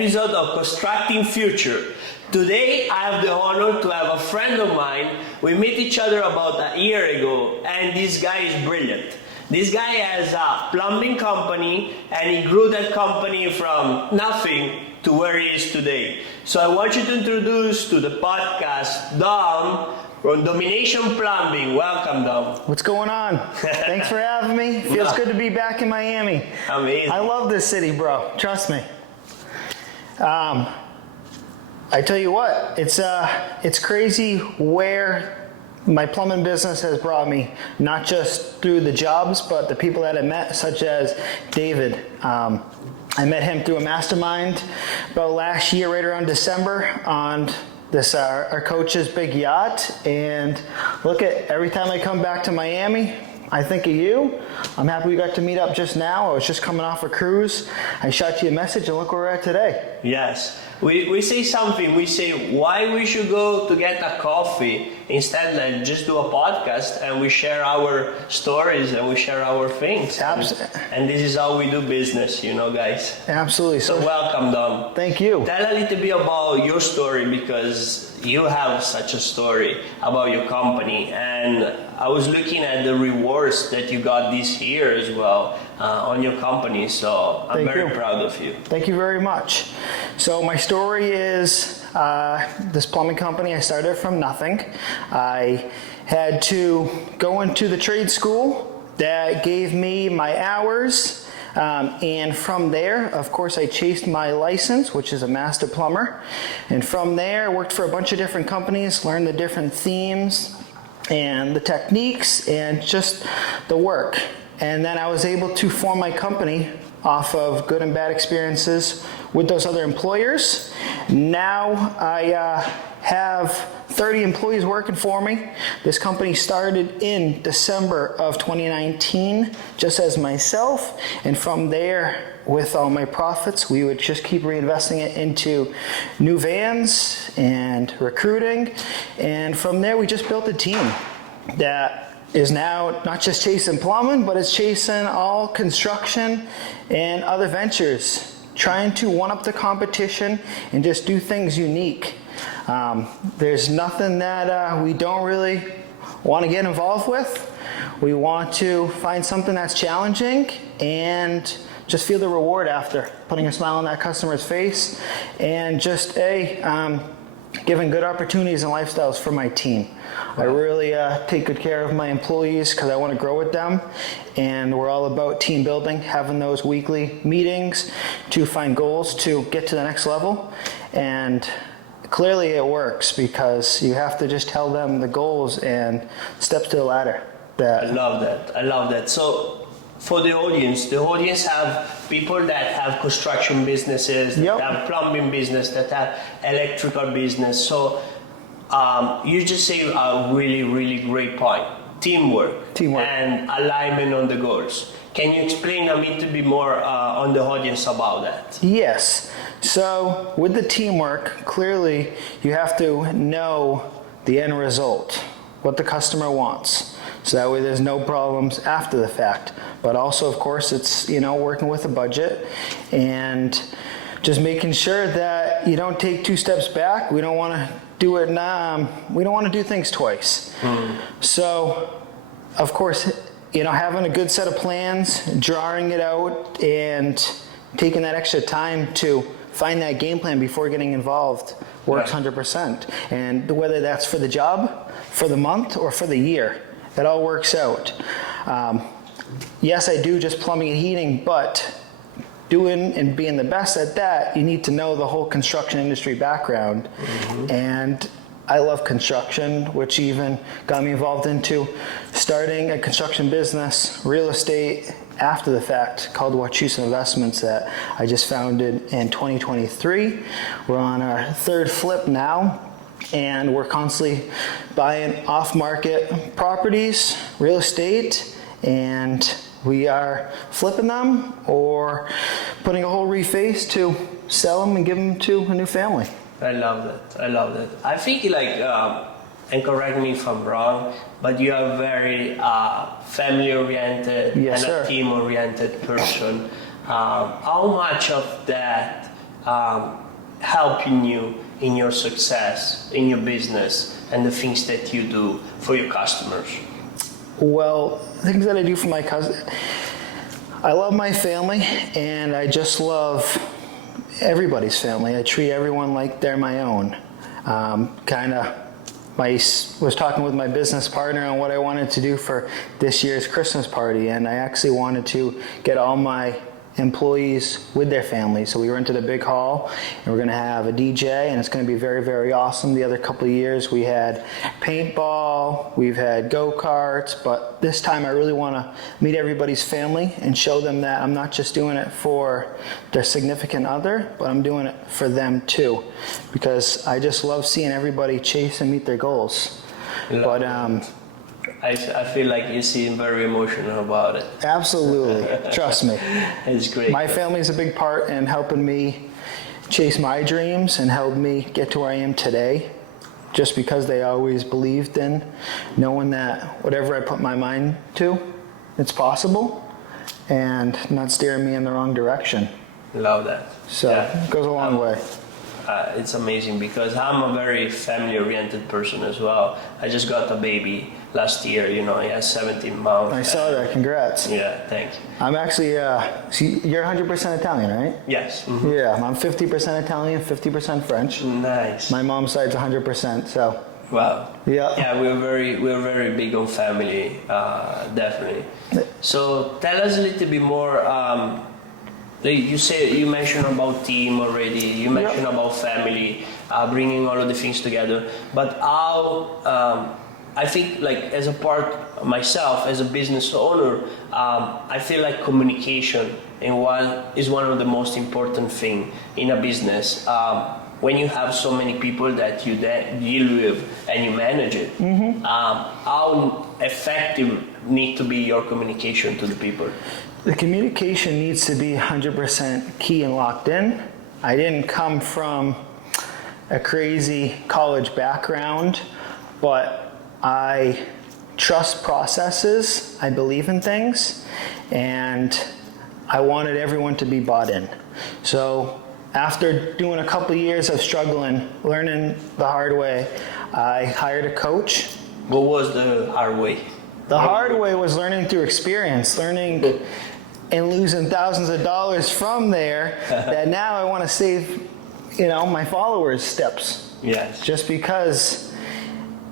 episode of Constructing Future. Today I have the honor to have a friend of mine. We met each other about a year ago, and this guy is brilliant. This guy has a plumbing company, and he grew that company from nothing to where he is today. So I want you to introduce to the podcast Dom from Domination Plumbing. Welcome, Dom. What's going on? Thanks for having me. Feels good to be back in Miami. Amazing. I love this city, bro. Trust me. I tell you what, it's crazy where my plumbing business has brought me, not just through the jobs, but the people that I met, such as David. I met him through a mastermind about last year, right around December, on this our coach's big yacht. And look at, every time I come back to Miami, I think of you. I'm happy we got to meet up just now. I was just coming off a cruise. I shot you a message, and look where we're at today. Yes. We say something. We say why we should go to get a coffee instead of just do a podcast, and we share our stories and we share our things. Absolutely. And this is how we do business, you know, guys. Absolutely. So welcome, Dom. Thank you. Tell a little bit about your story, because you have such a story about your company, and I was looking at the rewards that you got this year as well on your company, so I'm very proud of you. Thank you very much. So my story is this plumbing company, I started from nothing. I had to go into the trade school that gave me my hours. And from there, of course, I chased my license, which is a master plumber. And from there, I worked for a bunch of different companies, learned the different themes and the techniques and just the work. And then I was able to form my company off of good and bad experiences with those other employers. Now I have 30 employees working for me. This company started in December of 2019, just as myself. And from there, with all my profits, we would just keep reinvesting it into new vans and recruiting. And from there, we just built a team that is now not just chasing plumbing, but it's chasing all construction and other ventures, trying to one-up the competition and just do things unique. There's nothing that we don't really want to get involved with. We want to find something that's challenging and just feel the reward after, putting a smile on that customer's face, and just giving good opportunities and lifestyles for my team. I really take good care of my employees because I want to grow with them, and we're all about team building, having those weekly meetings to find goals to get to the next level. And clearly it works, because you have to just tell them the goals and steps to the ladder. I love that. I love that. So for the audience have people that have construction businesses, that have plumbing business, that have electrical business. So you just say a really, really great point. Teamwork. And alignment on the goals. Can you explain a little bit more on the audience about that? Yes. So with the teamwork, clearly you have to know the end result, what the customer wants. So that way there's no problems after the fact. But also, of course, it's, working with a budget and just making sure that you don't take two steps back. We don't want to do it we don't want to do things twice. So, of course, having a good set of plans, drawing it out, and taking that extra time to find that game plan before getting involved works 100%. And whether that's for the job, for the month, or for the year, it all works out. Yes, I do just plumbing and heating, but doing and being the best at that, you need to know the whole construction industry background. And I love construction, which even got me involved into starting a construction business, real estate, after the fact, called Wachusett Investments, that I just founded in 2023. We're on our third flip now, and we're constantly buying off-market properties, real estate, and we are flipping them or putting a whole reface to sell them and give them to a new family. I love that. I love that. I think and correct me if I'm wrong, but you are very family-oriented and a team-oriented person. How much of that helping you in your success, in your business, and the things that you do for your customers? Well, things that I do for my cousin, I love my family, and I just love everybody's family. I treat everyone like they're my own. Was talking with my business partner on what I wanted to do for this year's Christmas party, and I actually wanted to get all my employees with their families. So we rented a big hall, and we're going to have a DJ, and it's going to be very, very awesome. The other couple of years we had paintball, we've had go-karts, but this time I really want to meet everybody's family and show them that I'm not just doing it for their significant other, but I'm doing it for them too, because I just love seeing everybody chase and meet their goals. But I feel like you seem very emotional about it. Absolutely. Trust me. It's great. My family's a big part in helping me chase my dreams and help me get to where I am today, just because they always believed in knowing that whatever I put my mind to, it's possible, and not steering me in the wrong direction. Love that. So it goes a long way. It's amazing because I'm a very family-oriented person as well. I just got a baby last year, he has 17 months. I saw that. Congrats. Yeah, thanks. I'm actually, you're 100% Italian, right? Yes. Mm-hmm. Yeah, I'm 50% Italian, 50% French. Nice. My mom's side's 100%, so. Wow. Yeah. Yeah, we're very big on family, definitely. So tell us a little bit more. You mentioned about team already. You mentioned about family, bringing all of the things together. But how? I think, like, as a part myself, as a business owner, I feel like communication is one of the most important thing in a business. When you have so many people that you deal with and you manage it, how effective need to be your communication to the people? The communication needs to be 100% key and locked in. I didn't come from a crazy college background, but I trust processes, I believe in things, and I wanted everyone to be bought in. So after doing a couple years of struggling, learning the hard way, I hired a coach. What was the hard way? The hard way was learning through experience, learning and losing thousands of dollars from there that now I want to save, my followers steps. Yes. Just because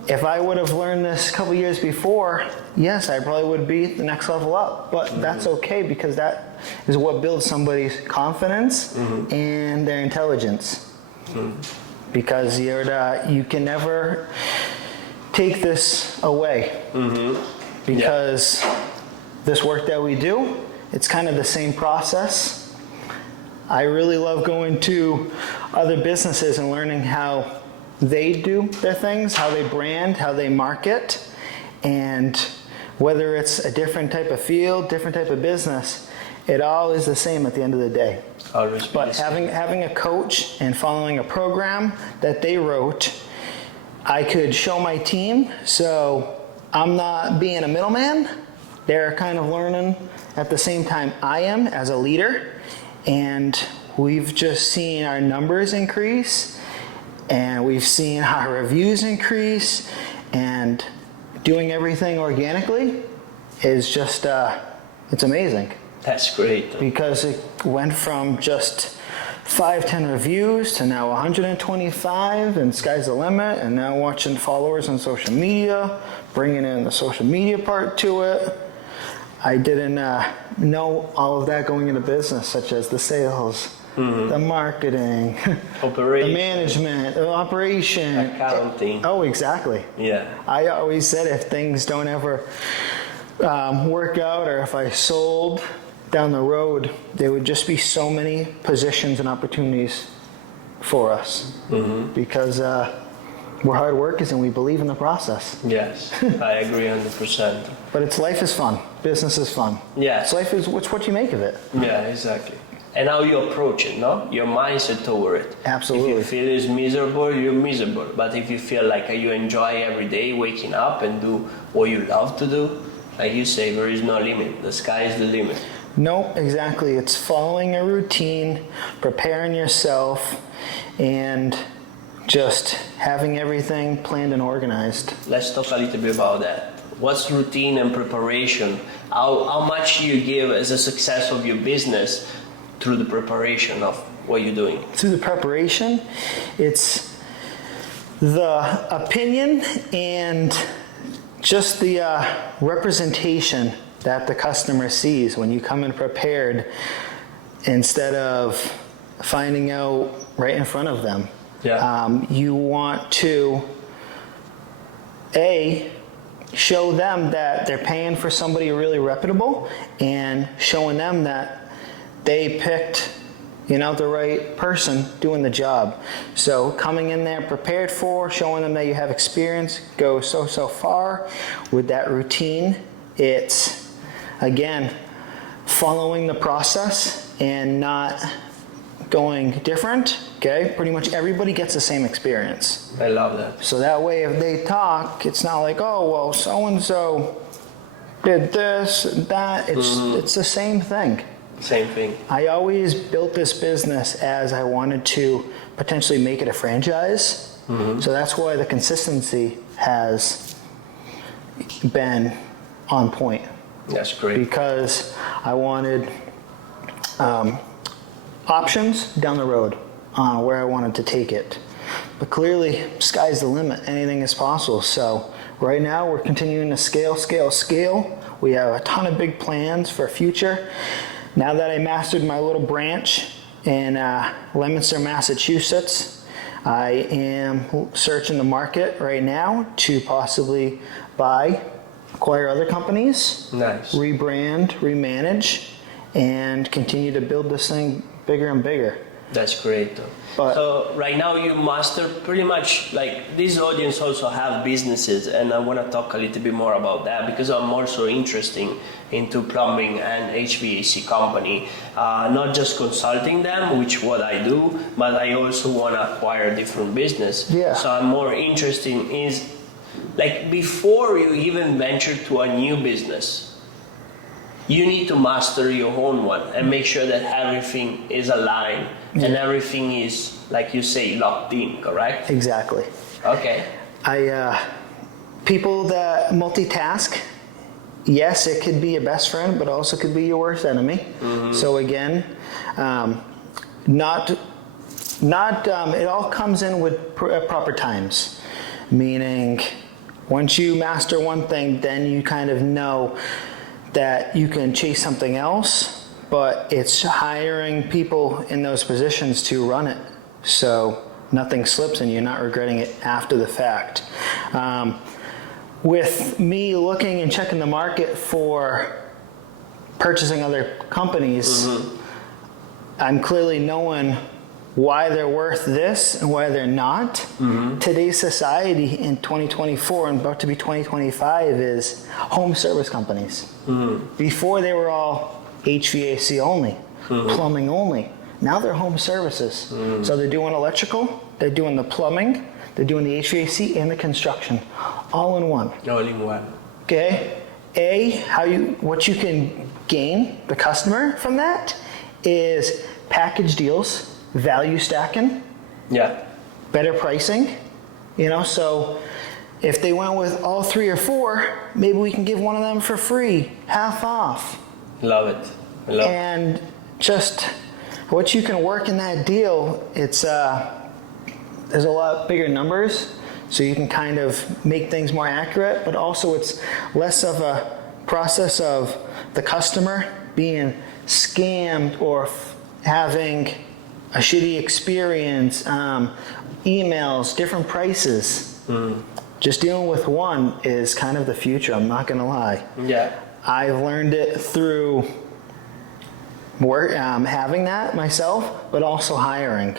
if I would have learned this a couple years before, yes, I probably would be the next level up. But that's okay, because that is what builds somebody's confidence and their intelligence. Because you can never take this away. Because this work that we do, it's kind of the same process. I really love going to other businesses and learning how they do their things, how they brand, how they market, and whether it's a different type of field, different type of business, it all is the same at the end of the day. But having a coach and following a program that they wrote, I could show my team, so I'm not being a middleman. They're kind of learning at the same time I am as a leader, and we've just seen our numbers increase, and we've seen our reviews increase, and doing everything organically is just, it's amazing. That's great. Because it went from just 5-10 reviews to now 125, and sky's the limit, and now watching followers on social media, bringing in the social media part to it. I didn't know all of that going into business, such as the sales, the marketing, the management, the operation, accounting. Oh, exactly. Yeah. I always said if things don't ever work out, or if I sold down the road, there would just be so many positions and opportunities for us, because we're hard workers and we believe in the process. Yes, I agree 100%. But life is fun. Business is fun. Yeah. Life is what you make of it. Yeah, exactly. And how you approach it, no? Your mindset toward it. Absolutely. If you feel it's miserable, you're miserable. But if you feel like you enjoy every day waking up and do what you love to do, like you say, there is no limit. The sky is the limit. Nope, exactly. It's following a routine, preparing yourself, and just having everything planned and organized. Let's talk a little bit about that. What's routine and preparation? How much you give as a success of your business through the preparation of what you're doing? Through the preparation, it's the opinion and just the representation that the customer sees when you come in prepared instead of finding out right in front of them. Yeah. You want to, show them that they're paying for somebody really reputable and showing them that they picked, the right person doing the job. So coming in there prepared for, showing them that you have experience goes so far. With that routine, it's, again, following the process and not going different, okay? Pretty much everybody gets the same experience. I love that. So that way if they talk, it's not like, oh, well, so-and-so did this and that. It's the same thing. Same thing. I always built this business as I wanted to potentially make it a franchise. So that's why the consistency has been on point. That's great. Because I wanted options down the road on where I wanted to take it. But clearly, sky's the limit. Anything is possible. So right now, we're continuing to scale. We have a ton of big plans for future. Now that I mastered my little branch in Leominster, Massachusetts, I am searching the market right now to possibly acquire other companies, Nice. rebrand, remanage, and continue to build this thing bigger and bigger. That's great. But- So right now you master pretty much, like, this audience also have businesses, and I want to talk a little bit more about that because I'm also interested into plumbing and HVAC company, not just consulting them, which what I do, but I also want to acquire different business. Yeah. So I'm more interested is, like, before you even venture to a new business, you need to master your own one and make sure that everything is aligned and everything is, like you say, locked in, correct? Exactly. Okay. People that multitask, yes, it could be a best friend, but also could be your worst enemy. So again, it all comes in with proper times, meaning once you master one thing, then you kind of know that you can chase something else, but it's hiring people in those positions to run it so nothing slips and you're not regretting it after the fact. With me looking and checking the market for purchasing other companies, I'm clearly knowing why they're worth this and why they're not. Today's society in 2024 and about to be 2025 is home service companies. Before they were all HVAC only, plumbing only. Now they're home services. So they're doing electrical, they're doing the plumbing, they're doing the HVAC and the construction, all in one. All in one. Okay? What you can gain the customer from that is package deals, value stacking, Yeah. better pricing, so if they went with all 3 or 4, maybe we can give one of them for free, half off. Love it. And just what you can work in that deal, it's there's a lot bigger numbers, so you can kind of make things more accurate, but also it's less of a process of the customer being scammed or having a shitty experience, emails, different prices. Just dealing with one is kind of the future, I'm not gonna lie. Yeah. I've learned it through having that myself, but also hiring.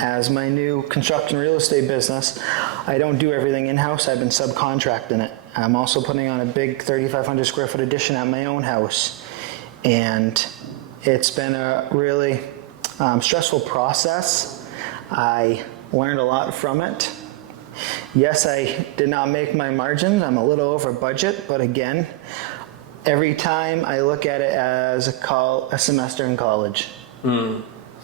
As my new construction real estate business, I don't do everything in-house, I've been subcontracting it. I'm also putting on a big 3,500 square foot addition at my own house. And it's been a really stressful process. I learned a lot from it. Yes, I did not make my margins. I'm a little over budget, but again, every time I look at it as a semester in college.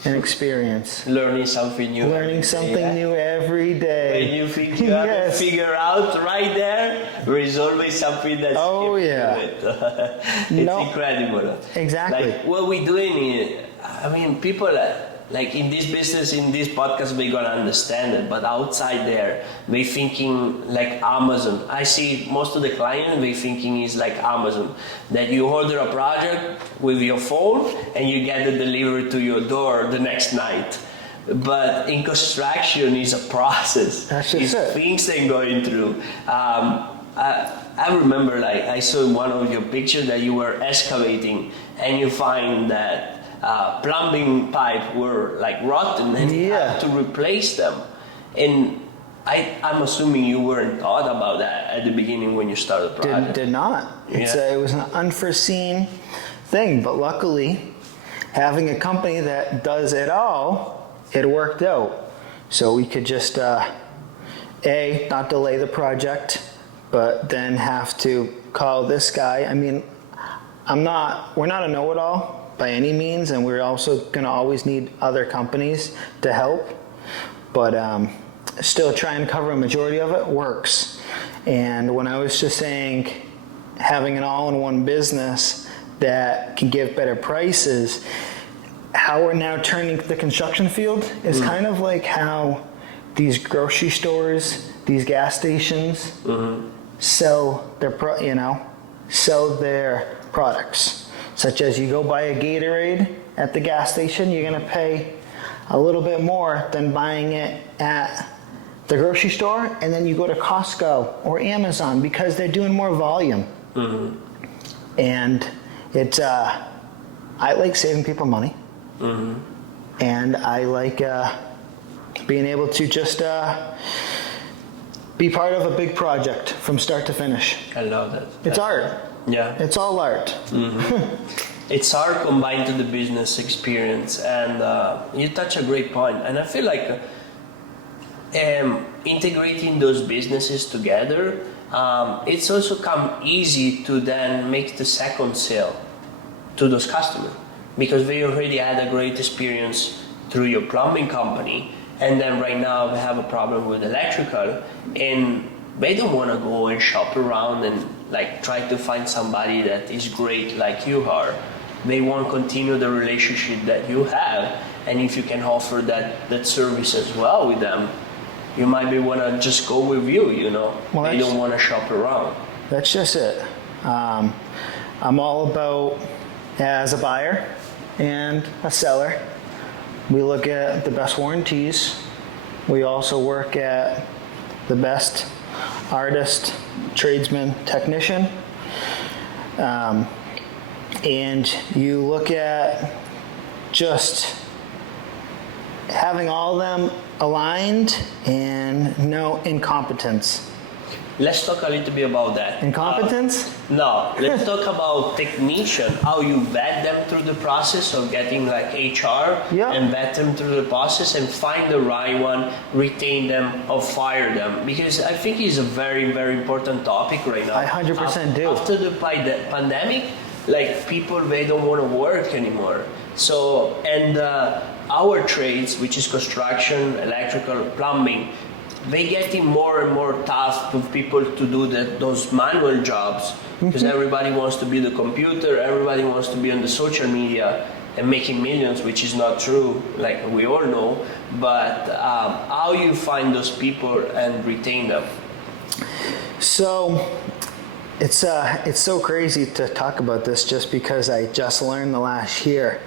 An experience. Learning something new. Learning something new every day. When you figure out right there is always something that's it's incredible. Exactly. Like what we're doing here, I mean, people like in this business, in this podcast, they're gonna understand it, but outside there, they thinking like Amazon. I see most of the clients, they thinking is like Amazon, that you order a project with your phone and you get it delivered to your door the next night. But in construction, is a process. That's just it. Things they're going through. I remember, like, I saw in one of your pictures that you were excavating and you find that plumbing pipe were like rotten and you had to replace them. And I'm assuming you weren't thought about that at the beginning when you started the project. Did not. It was an unforeseen thing, but luckily, having a company that does it all, it worked out. So we could just not delay the project, but then have to call this guy. I mean, we're not a know-it-all by any means, and we're also going to always need other companies to help, but still try and cover a majority of it works. And when I was just saying having an all-in-one business that can give better prices, how we're now turning the construction field is kind of like how these grocery stores, these gas stations sell their products. Such as you go buy a Gatorade at the gas station, you're going to pay a little bit more than buying it at the grocery store, and then you go to Costco or Amazon because they're doing more volume. And it's I like saving people money, and I like being able to just be part of a big project from start to finish. I love that. It's art. Yeah. It's all art. It's art combined to the business experience, and you touch a great point. And I feel like integrating those businesses together, it's also come easy to then make the second sale to those customers, because they already had a great experience through your plumbing company, and then right now they have a problem with electrical, and they don't want to go and shop around and like try to find somebody that is great like you are. They want to continue the relationship that you have, and if you can offer that service as well with them, you might be want to just go with you, Well, they don't want to shop around. That's just it. I'm all about, as a buyer and a seller, we look at the best warranties. We also work at the best artist, tradesman, technician. And you look at just having all of them aligned and no incompetence. Let's talk a little bit about that. Incompetence? No, let's talk about technician, how you vet them through the process of getting like HR and vet them through the process and find the right one, retain them or fire them. Because I think it's a very, very important topic right now. I 100% do. After the pandemic, like people, they don't want to work anymore. So, and our trades, which is construction, electrical, plumbing, they getting more and more tough with people to do those manual jobs, because everybody wants to be the computer, everybody wants to be on the social media and making millions, which is not true, like we all know. But how you find those people and retain them? So it's so crazy to talk about this, just because I just learned the last year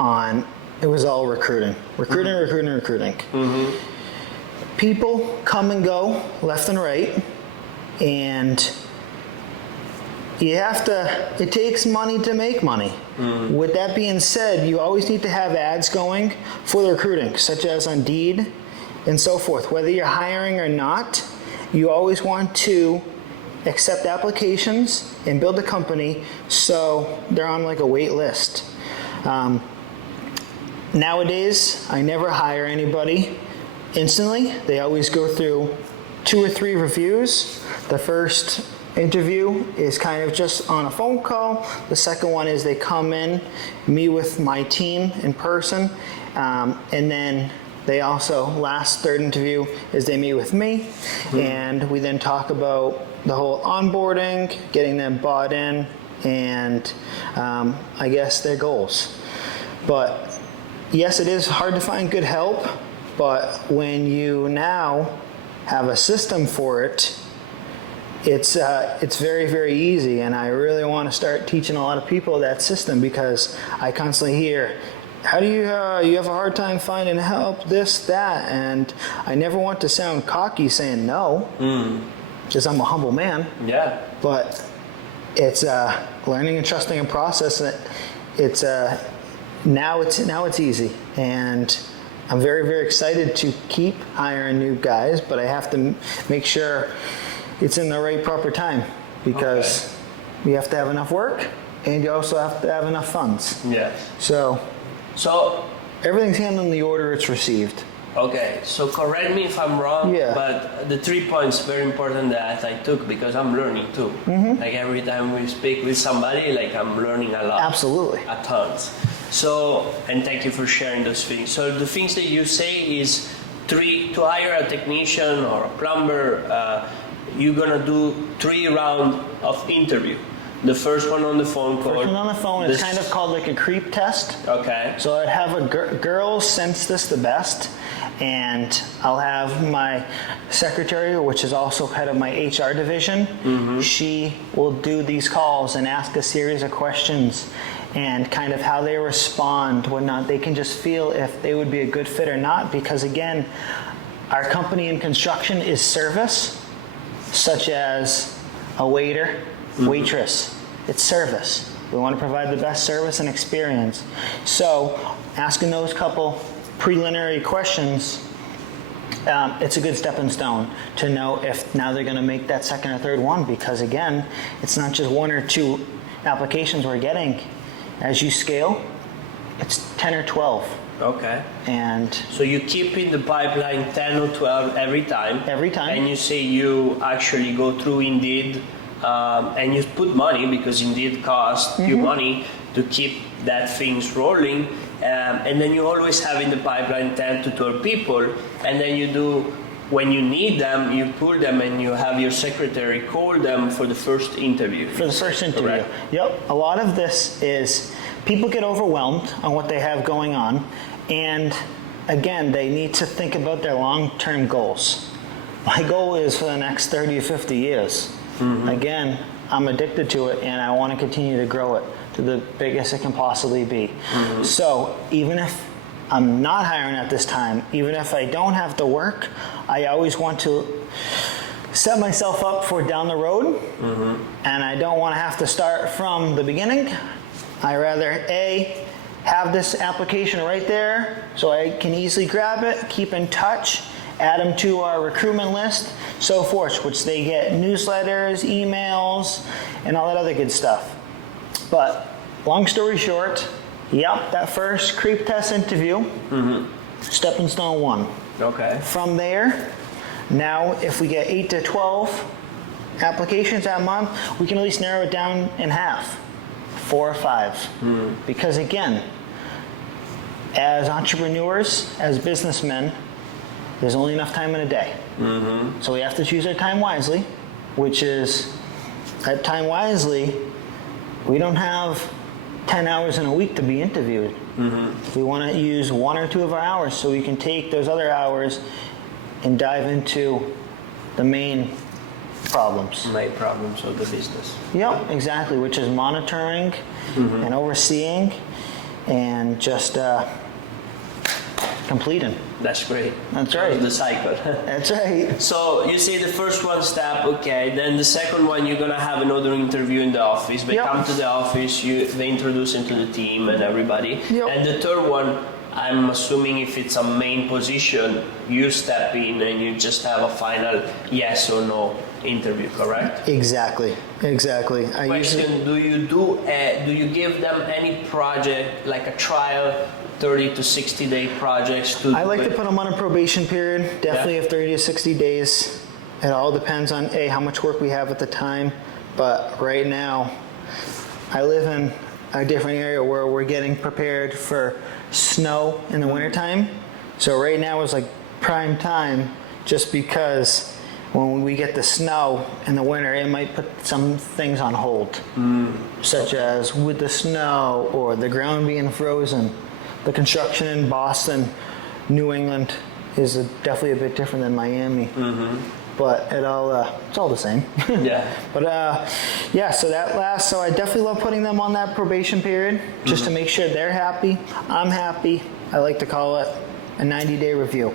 on it was all recruiting. People come and go left and right, and it takes money to make money. With that being said, you always need to have ads going for the recruiting, such as on Indeed and so forth. Whether you're hiring or not, you always want to accept applications and build a company so they're on like a wait list. Nowadays, I never hire anybody instantly. They always go through 2 or 3 reviews. The first interview is kind of just on a phone call. The second one is they come in, meet with my team in person, and then they also, third interview is they meet with me, and we then talk about the whole onboarding, getting them bought in, and I guess their goals. But yes, it is hard to find good help, but when you now have a system for it, it's very, very easy, and I really want to start teaching a lot of people that system, because I constantly hear, how do you have a hard time finding help, this, that, and I never want to sound cocky saying no, because I'm a humble man. Yeah. But it's learning and trusting a process. It's now it's easy, and I'm very, very excited to keep hiring new guys, but I have to make sure it's in the right proper time, because you have to have enough work, and you also have to have enough funds. Yes. So everything's handled in the order it's received. Okay, so correct me if I'm wrong, Yeah. but the 3 points very important that I took, because I'm learning too. Like every time we speak with somebody, like I'm learning a lot. Absolutely. A tons. So, and thank you for sharing those things. So the things that you say is to hire a technician or a plumber, you're gonna do 3 rounds of interview. The first one on the phone call. First one on the phone is kind of called like a creep test. Okay. So I'd have a girl sense this the best, and I'll have my secretary, which is also head of my HR division. She will do these calls and ask a series of questions, and kind of how they respond, whatnot. They can just feel if they would be a good fit or not, because again, our company in construction is service, such as a waiter, waitress. It's service. We want to provide the best service and experience. So asking those couple preliminary questions, it's a good stepping stone to know if now they're going to make that second or third one, because again, it's not just 1 or 2 applications we're getting. As you scale, it's 10 or 12. Okay. And so you keep in the pipeline 10 or 12 every time. Every time. And you say you actually go through Indeed, and you put money, because Indeed costs you money to keep that things rolling. And then you always have in the pipeline 10 to 12 people, and then you do, when you need them, you pull them and you have your secretary call them for the first interview. For the first interview. Correct. Yep. A lot of this is people get overwhelmed on what they have going on, and again, they need to think about their long-term goals. My goal is for the next 30 or 50 years. Again, I'm addicted to it, and I want to continue to grow it to the biggest it can possibly be. So even if I'm not hiring at this time, even if I don't have to work, I always want to set myself up for down the road, and I don't want to have to start from the beginning. I rather have this application right there so I can easily grab it, keep in touch, add them to our recruitment list, so forth, which they get newsletters, emails, and all that other good stuff. But long story short, that first creep test interview, stepping stone 1. Okay. From there, now if we get 8 to 12 applications that month, we can at least narrow it down in half, 4 or 5. Because again, as entrepreneurs, as businessmen, there's only enough time in a day. So we have to choose our time wisely, which is, at time wisely, we don't have 10 hours in a week to be interviewed. We want to use 1 or 2 of our hours so we can take those other hours and dive into the main problems. Main problems of the business. Yep, exactly, which is monitoring and overseeing and just completing. That's great. That's right. The cycle. That's right. So you say the first one step, okay. Then the second one, you're gonna have another interview in the office. They come to the office. They introduce into the team and everybody. And the third one, I'm assuming if it's a main position, you step in and you just have a final yes or no interview, correct? Exactly. Question: do you give them any project, like a trial, 30 to 60 day projects? I like to put them on a probation period, definitely of 30 to 60 days. It all depends on how much work we have at the time. But right now, I live in a different area where we're getting prepared for snow in the wintertime. So right now is like prime time, just because when we get the snow in the winter, it might put some things on hold, such as with the snow or the ground being frozen. The construction in Boston, New England is definitely a bit different than Miami, but it's all the same. Yeah. But yeah, so that lasts. So I definitely love putting them on that probation period, just to make sure they're happy, I'm happy. I like to call it a 90-day review.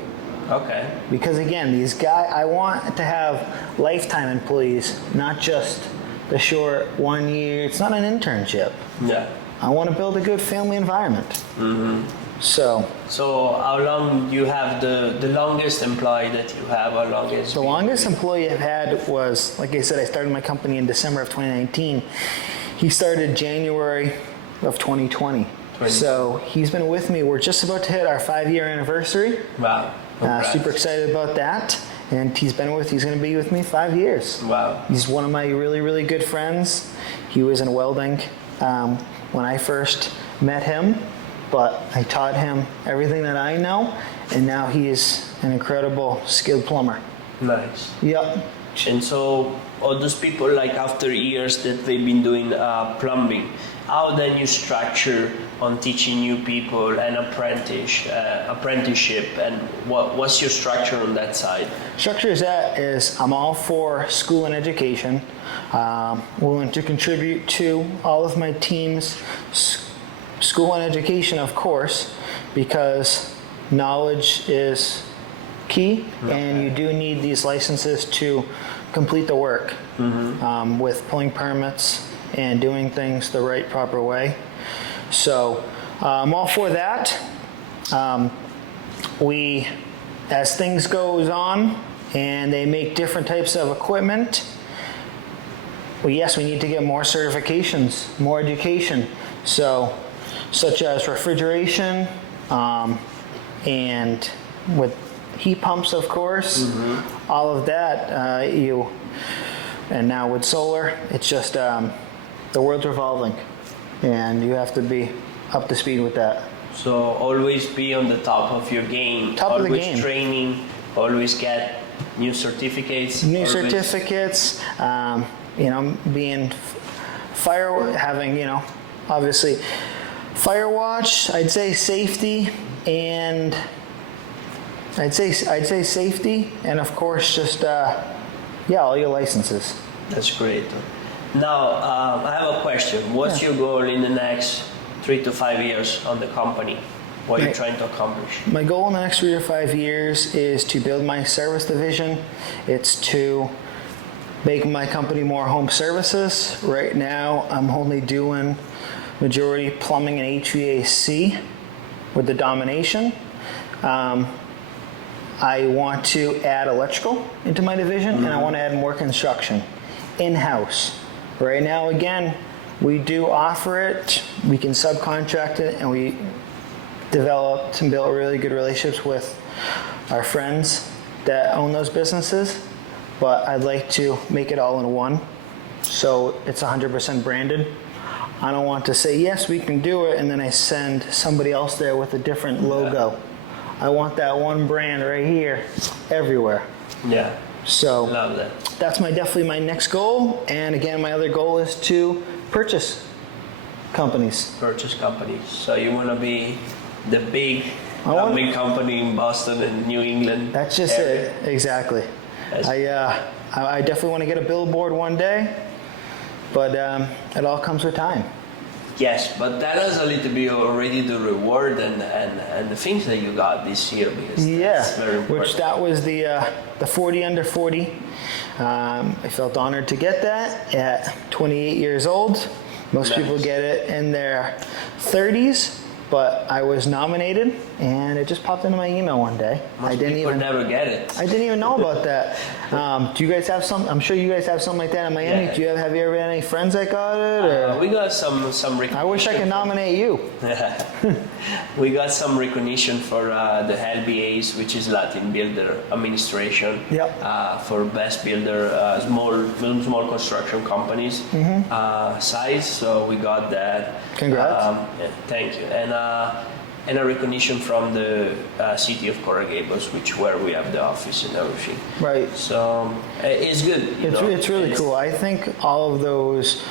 Okay. Because again, these guys, I want to have lifetime employees, not just the short 1 year. It's not an internship. Yeah. I want to build a good family environment. So how long do you have the longest employee that you have? How long is the longest employee I've had was, like I said, I started my company in December of 2019. He started January of 2020. So he's been with me. We're just about to hit our 5-year anniversary. Wow. Super excited about that. And he's going to be with me 5 years. Wow. He's one of my really, really good friends. He was in welding when I first met him, but I taught him everything that I know, and now he is an incredible skilled plumber. Nice. Yep. And so all those people, like after years that they've been doing plumbing, how then you structure on teaching new people an apprenticeship, and what's your structure on that side? Structure is I'm all for school and education, willing to contribute to all of my teams, school and education of course, because knowledge is key, and you do need these licenses to complete the work, with pulling permits and doing things the right proper way. So I'm all for that. As things goes on and they make different types of equipment, yes, we need to get more certifications, more education. So such as refrigeration, and with heat pumps, of course, all of that, and now with solar, it's just the world's revolving, and you have to be up to speed with that. So always be on the top of your game. Top always of the game. Training, always get new certificates. Being having, obviously fire watch, I'd say safety, and I'd say safety, and of course just all your licenses. That's great. Now I have a question. What's your goal in the next 3 to 5 years on the company? What are you trying to accomplish? My goal in the next 3 to 5 years is to build my service division. It's to make my company more home services. Right now I'm only doing majority plumbing and HVAC with the domination. I want to add electrical into my division, and I want to add more construction in-house. Right now, again, we do offer it. We can subcontract it, and we developed and built really good relationships with our friends that own those businesses. But I'd like to make it all in one, so it's 100% branded. I don't want to say, yes, we can do it, and then I send somebody else there with a different logo. I want that one brand right here, everywhere. Yeah. So love that. That's definitely my next goal. And again, my other goal is to purchase companies. Purchase companies. So you want to be the big plumbing company in Boston and New England. That's just area. it. Exactly. I definitely want to get a billboard one day, but it all comes with time. Yes, but that is a little bit already the reward and the things that you got this year, because that's very important. Which that was the 40 under 40. I felt honored to get that at 28 years old. Most people get it in their 30s, but I was nominated, and it just popped into my email one day. Most people never get it. I didn't even know about that. Do you guys have some? I'm sure you guys have something like that in Miami. Yeah. Do you have you ever had any friends that got it? Or? We got some. I wish I could nominate you. We got some recognition for the LBAs, which is Latin Builder Administration, Yep. for best builder, small construction companies size. So we got that. Congrats. Yeah, thank you. And a recognition from the city of Coral Gables, where we have the office and everything. Right. So it's good. It's really cool. I think all of those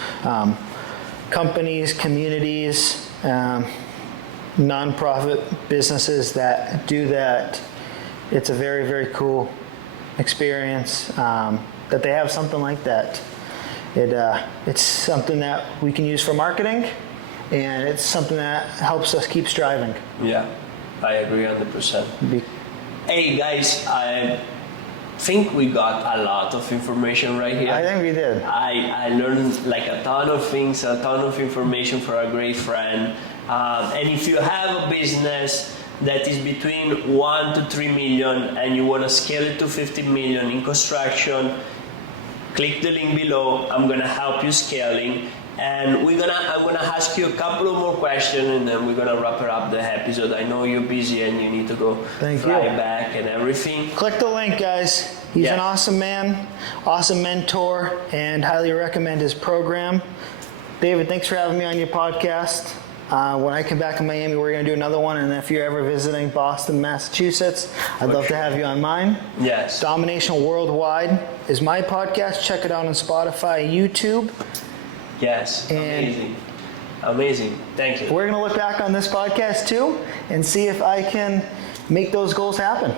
companies, communities, nonprofit businesses that do that, it's a very, very cool experience that they have something like that. It's something that we can use for marketing, and it's something that helps us keep striving. Yeah, I agree 100%. Hey guys, I think we got a lot of information right here. I think we did. I learned like a ton of things, a ton of information for a great friend. And if you have a business that is between 1 to 3 million and you want to scale it to 50 million in construction, click the link below. I'm gonna help you scaling. And I'm gonna ask you a couple of more questions, and then we're gonna wrap up the episode. I know you're busy and you need to go fly back and everything. Click the link, guys. He's an awesome man, awesome mentor, and highly recommend his program. David, thanks for having me on your podcast. When I come back in Miami, we're gonna do another one, and if you're ever visiting Boston, Massachusetts, I'd love to have you on mine. Yes. Domination Worldwide is my podcast. Check it out on Spotify, YouTube. Yes, amazing. Thank you. We're going to look back on this podcast too and see if I can make those goals happen.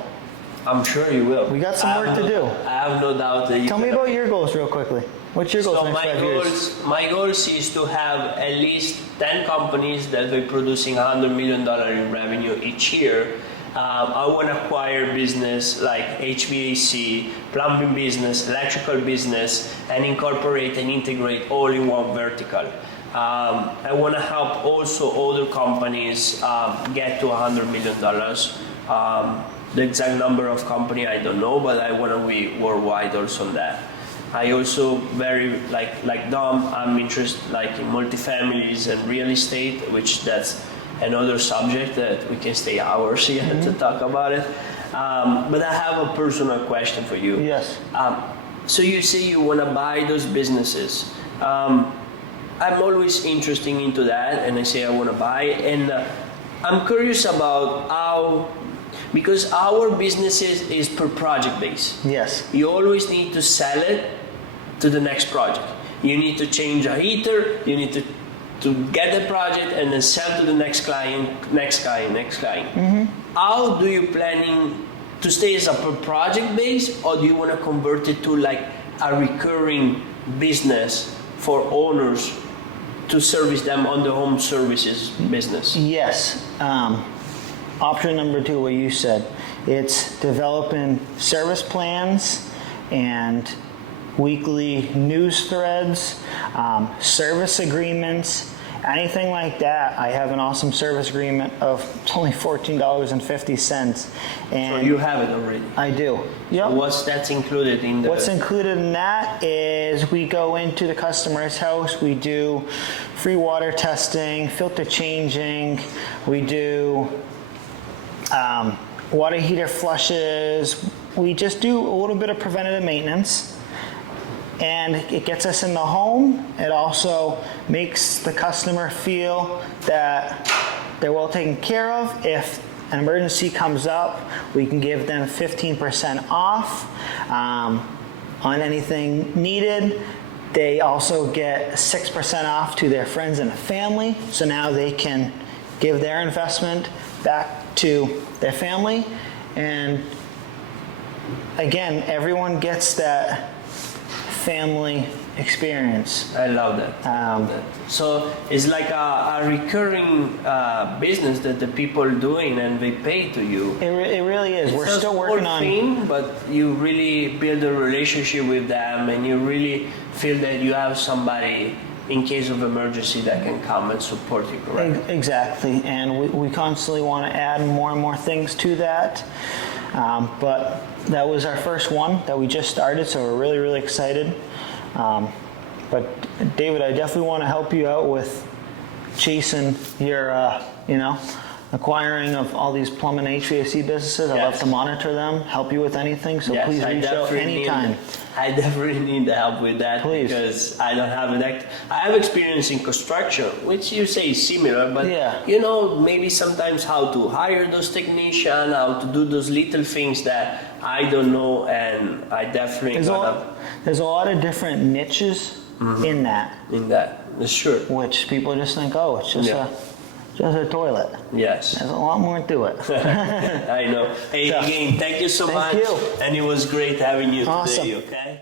I'm sure you will. We got some work to do. I have no doubt that you Tell me about your goals real quickly. What's your goals for the next 5 years? My goals is to have at least 10 companies that are producing $100 million in revenue each year. I want to acquire business like HVAC, plumbing business, electrical business, and incorporate and integrate all in one vertical. I want to help also other companies get to $100 million. The exact number of company I don't know, but I want to be worldwide also on that. I also very like Dom. I'm interested in multifamilies and real estate, which that's another subject that we can stay hours here to talk about it. But I have a personal question for you. Yes. So you say you want to buy those businesses. I'm always interested into that, and I say I want to buy, and I'm curious about how, because our business is per project base. Yes. You always need to sell it to the next project. You need to change a heater. You need to get the project and then sell to the next client. How do you planning to stay as a per project base, or do you want to convert it to like a recurring business for owners to service them on the home services business? Yes. Option number 2, what you said, it's developing service plans and weekly news threads, service agreements, anything like that. I have an awesome service agreement of only $14.50. And so you have it already? I do. Yep. What's that's included in the... What's included in that is we go into the customer's house, we do free water testing, filter changing, we do water heater flushes, we just do a little bit of preventative maintenance. And it gets us in the home. It also makes the customer feel that they're well taken care of. If an emergency comes up, we can give them 15% off on anything needed. They also get 6% off to their friends and family. So now they can give their investment back to their family. And again, everyone gets that family experience. I love that. So it's like a recurring business that the people are doing, and they pay to you. It really is. We're still working on thing, but you really build a relationship with them, and you really feel that you have somebody in case of emergency that can come and support you, correct? Exactly, and we constantly want to add more and more things to that. But that was our first one that we just started, so we're really, really excited. But David, I definitely want to help you out with chasing your, acquiring of all these plumbing HVAC businesses. I love Yes. to monitor them, help you with anything. So Yes, please I reach out definitely anytime. I definitely need the help with that Please. because I don't have I have experience in construction, which you say is similar, but Yeah. you know, maybe sometimes how to hire those technicians, how to do those little things that I don't know, and I definitely There's a lot of different niches in that, in that. Sure. which people just think, oh, it's just Yeah. just a toilet. Yes. There's a lot more to it. I know. Hey, So, again, thank you so thank much. you. And it was great having you Awesome. today, okay?